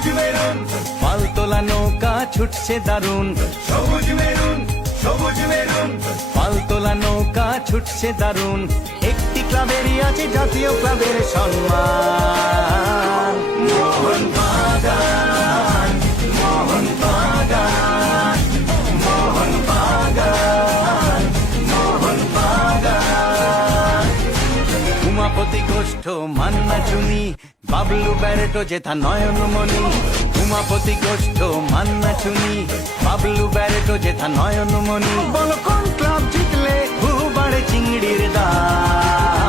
সবুজ মেরুন, পালতোলা নৌকা ছুটছে দারুণ, সবুজ মেরুন, সবুজ মেরুন, পালতোলা নৌকা ছুটছে দারুণ। একটি ক্লাবেরই আছে জাতীয় ক্লাবের সম্মান। মোহন বাগান, মোহন বাগান, মোহন বাগান, মোহন বাগান। উমাপতি গোষ্ঠ মান্না চুনি, বাবলু ব্যারেটো জেঠা নয়নমণি। উমাপতি গোষ্ঠ মান্না চুনি, বাবলু ব্যারেটো জেঠা নয়নমণি। বলো কোন ক্লাব জিতলে হু বাড়ে চিংড়ির দাম।